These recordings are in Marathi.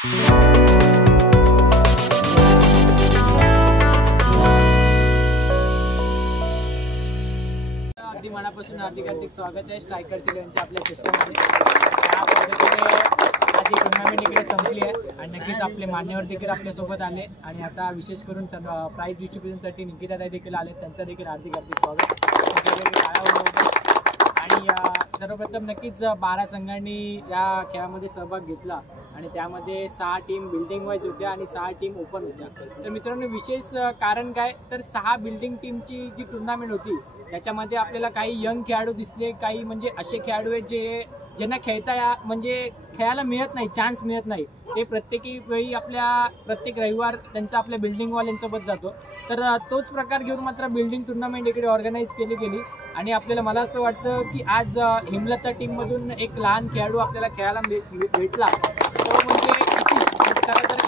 अगदी मनापासून हार्दिक स्वागत आहे स्ट्रायकर्स 11च्या आपल्या सिस्टममध्ये। आज ही टुर्नामेंट इकडे संपली आहे आणि नक्कीच आपले मान्यवर देखील आपल्यासोबत आले आणि आता विशेष करून प्राईज डिस्ट्रीब्युशनसाठी निकिताताई देखील आले, त्यांचं देखील हार्दिक स्वागत। आणि सर्वप्रथम नक्कीच 12 संघांनी या खेळामध्ये सहभाग घेतला आणि त्यामध्ये 6 टीम बिल्डिंग वाईज होत्या आणि 6 टीम ओपन होत्या। तर मित्रांनो, विशेष कारण काय तर 6 बिल्डिंग टीमची जी टुर्नामेंट होती त्याच्यामध्ये आपल्याला काही यंग खेळाडू दिसले, काही म्हणजे असे खेळाडू आहेत ज्यांना खेळायला मिळत नाही, चान्स मिळत नाही। ते प्रत्येकी वेळी प्रत्येक रविवार त्यांचा आपल्या बिल्डिंगवाल्यांसोबत जातो। तर तोच प्रकार घेऊन मात्र बिल्डिंग टुर्नामेंट इकडे ऑर्गनाईज केली गेली आणि आपल्याला मला असं वाटतं की आज हिमलता टीममधून एक लहान खेळाडू आपल्याला खेळायला भेटला, तो म्हणजे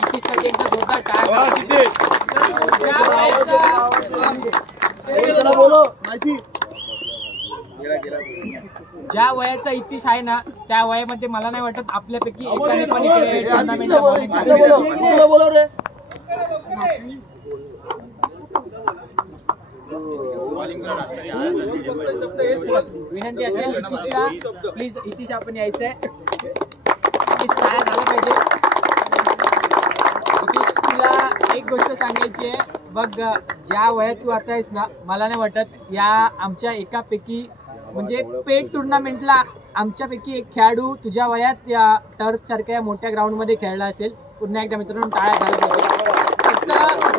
इतिशसाठी एकदा जोरदार ज्या वयाचा इतिश आहे ना त्या वयामध्ये मला नाही वाटत आपल्यापैकी एकाने पण इकडे विनंती असेल इतिशला, प्लीज इतिश आपण यायचंय, काय झालं पाहिजे। इतिश, तुला एक गोष्ट सांगायची आहे बघ, ज्या वयात तू आता आहेस ना मला नाही वाटत या आमच्या एकापैकी म्हणजे पेड टुर्नामेंटला आमच्यापैकी एक खेळाडू तुझ्या वयात या टर्फ सारख्या मोठ्या ग्राउंडमध्ये खेळला असेल। पुन्हा एकदा मित्रांनो टाळ्या झाल्या पाहिजे। फक्त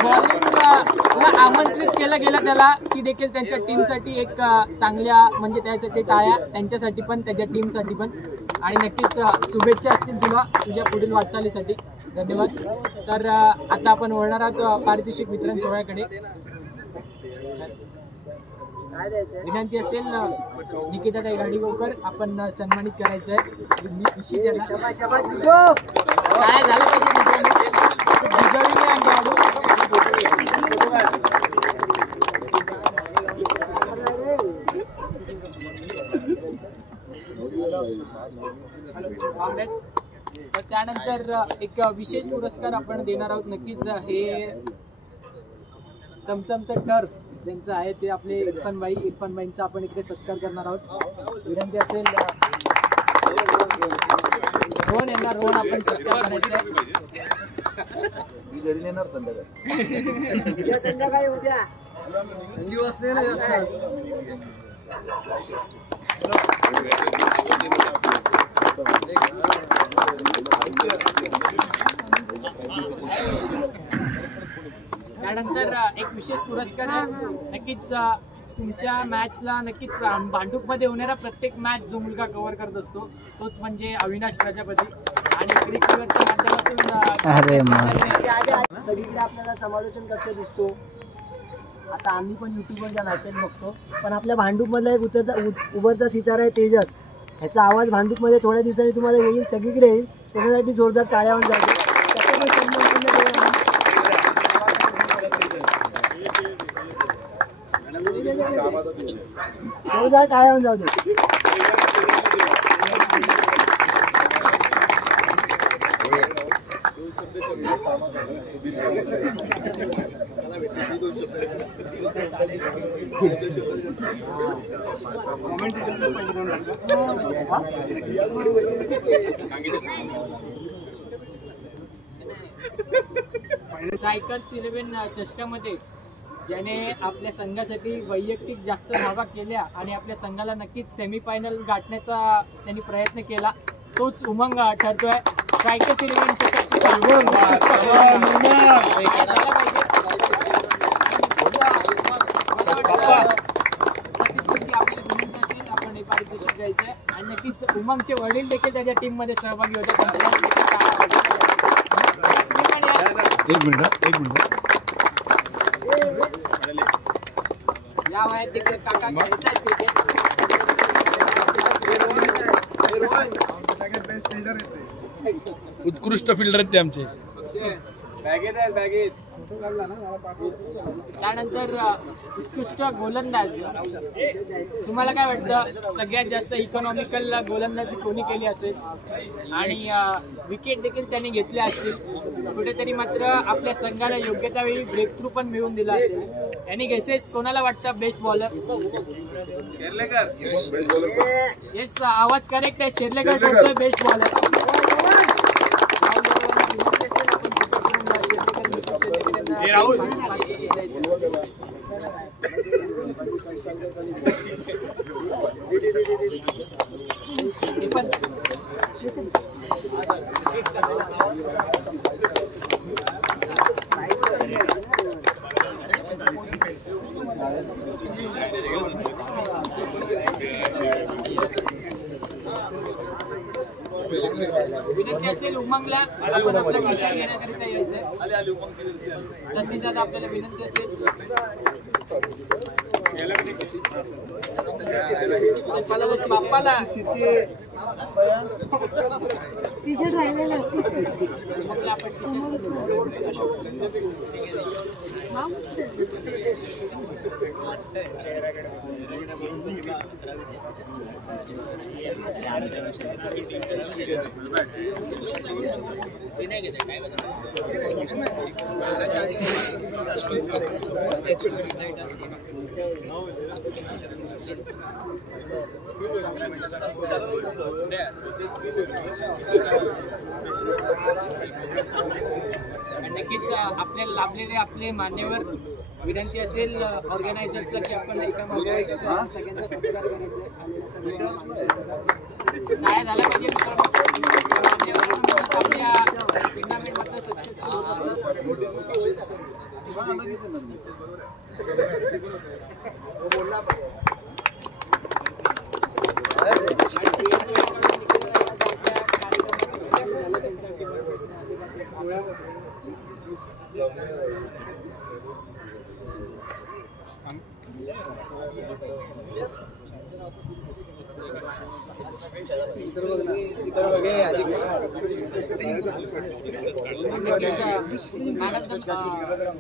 बॉलिंगला आमंत्रित केलं गेलं त्याला की देखील त्यांच्या टीमसाठी एक चांगल्या म्हणजे त्यासाठी टाळ्या, त्यांच्यासाठी पण त्याच्या टीमसाठी पण, आणि नक्कीच शुभेच्छा असतील तुला तुझ्या पुढील वाटचालीसाठी। धन्यवाद। तर आता आपण वळणार आहोत पारितोषिक वितरण सोहळ्याकडे। विनंती असेल निकिताताई गाडीगावकर आपण सन्मानित करायचं आहे। काय झालं पाहिजे तर त्यानंतर एक विशेष पुरस्कार आपण देणार आहोत। नक्कीच हे चमचमचं टर्फ ज्यांचं आहे ते आपले इरफानबाईंचा आपण इकडे सत्कार करणार आहोत। विनंती असेल रोहन येणार, रोहन आपण सत्कार करायचा आहे संध्याकाळी उद्या थंडी वाजते ना जास्त। त्यानंतर एक विशेष पुरस्कार आहे। नक्कीच तुमच्या मॅचला नक्कीच भांडूपमध्ये होणारा प्रत्येक मॅच जो मुलगा कव्हर करत असतो तोच म्हणजे अविनाश प्रजापती आणि क्रिकेटच्या माध्यमातून सगळीकडे आपल्याला समालोचन कक्ष दिसतो। आता आम्ही पण युट्यूबवरच्या मॅचेस बघतो, पण आपल्या भांडूपमधला एक उभरता सितारा आहे तेजस, ह्याचा आवाज भांडूपमध्ये थोड्या दिवसांनी तुम्हाला येईल, सगळीकडे येईल, त्याच्यासाठी जोरदार टाळ्या होऊन जातो। जोरदार टाळ्या होऊन जाऊ दे। स्ट्रायकर्स 11 चषकामध्ये ज्याने आपल्या संघासाठी वैयक्तिक जास्त धावा केल्या आणि आपल्या संघाला नक्कीच सेमीफायनल गाठण्याचा त्यांनी प्रयत्न केला, तोच उमंग ठरतोय। स्ट्रायकर्स 11 चषक आपण हे पारितोषिक द्यायचं आहे आणि नक्कीच उमंगचे वडील देखील त्याच्या टीम मध्ये सहभागी होते। एक मिनिट या वयात देखील काका खेळतात क्रिकेट। उत्कृष्ट फिल्डर आहेत ते आमचे। त्यानंतर उत्कृष्ट गोलंदाज, तुम्हाला काय वाटतं सगळ्यात जास्त इकॉनॉमिकल गोलंदाजी कोणी केली असेल आणि विकेट देखील त्यांनी घेतल्या असतील, कुठेतरी मात्र आपल्या संघाला योग्य त्यावेळी ब्रेक थ्रू पण मिळवून दिला असेल. यांनी गेसेस कोणाला वाटतं बेस्ट बॉलर? येस, आवाज करेक्ट आहे. शेर्लेकर ठरतोय बेस्ट बॉलर. विनंती असेल उमंगला आपण आपला विषय घेण्याकरिता यायचंय. संधीसात आपल्याला विनंती असेल. बाप्पाला टी शर्ट राहिलेला आपण टी नक्कीच आपल्याला लाभलेले आपले मान्यवर. विनंती असेल ऑर्गनायझर्सला की आपण एका सगळ्यांचा सत्कार करायचा नाही झाला पाहिजे. आपल्या टुर्नामेंट मात्र सक्सेसफुल होत असतात.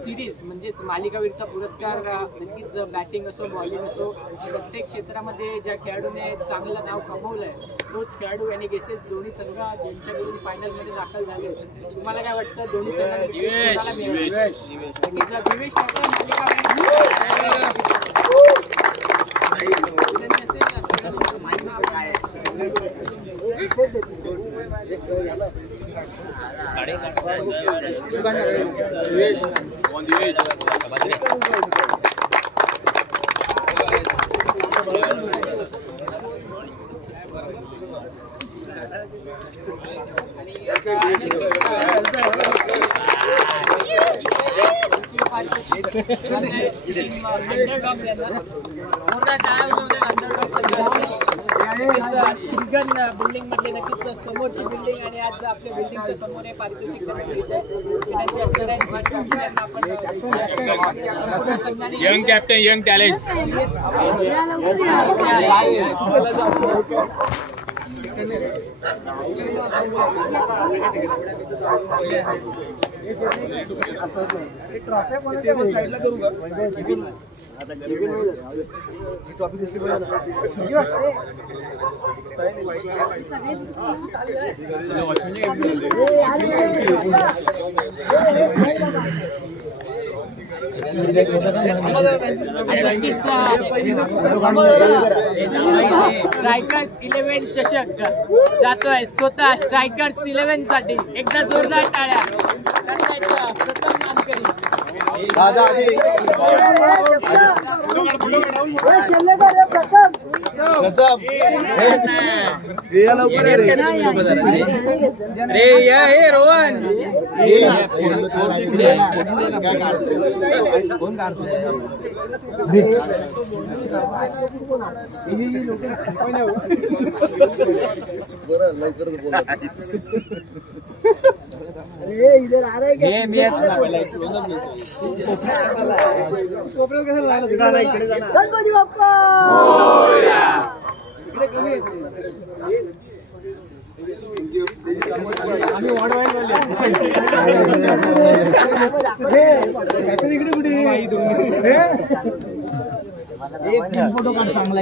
सिरीज म्हणजेच मालिकावीरचा पुरस्कार नक्कीच बॅटिंग असो बॉलिंग असो प्रत्येक क्षेत्रामध्ये ज्या खेळाडूने चांगलं नाव कमवलंय तोच खेळाडू यांनी गेसेस दोन्ही संघ ज्यांच्याकडून फायनलमध्ये दाखल झाले. तुम्हाला काय वाटतं दोन्ही संघांनी दिवेश श्रीगन बिल्डिंग मधले नक्कीच समोरची बिल्डिंग आणि आज आपल्या बिल्डिंगच्या समोर हे पारितोषिक यंग कॅप्टन यंग टॅलेंट साईडला करू का? स्ट्रायकर्स 11 चषक जातोय स्वतः स्ट्रायकर्स 11 साठी. एकदा जोरदार टाळ्या. प्रथम नामकरी रोहन अरे इधर आ रहा है क्या? गणपती बाप्पा आम्ही वाढवायला फोटो काढ चांगला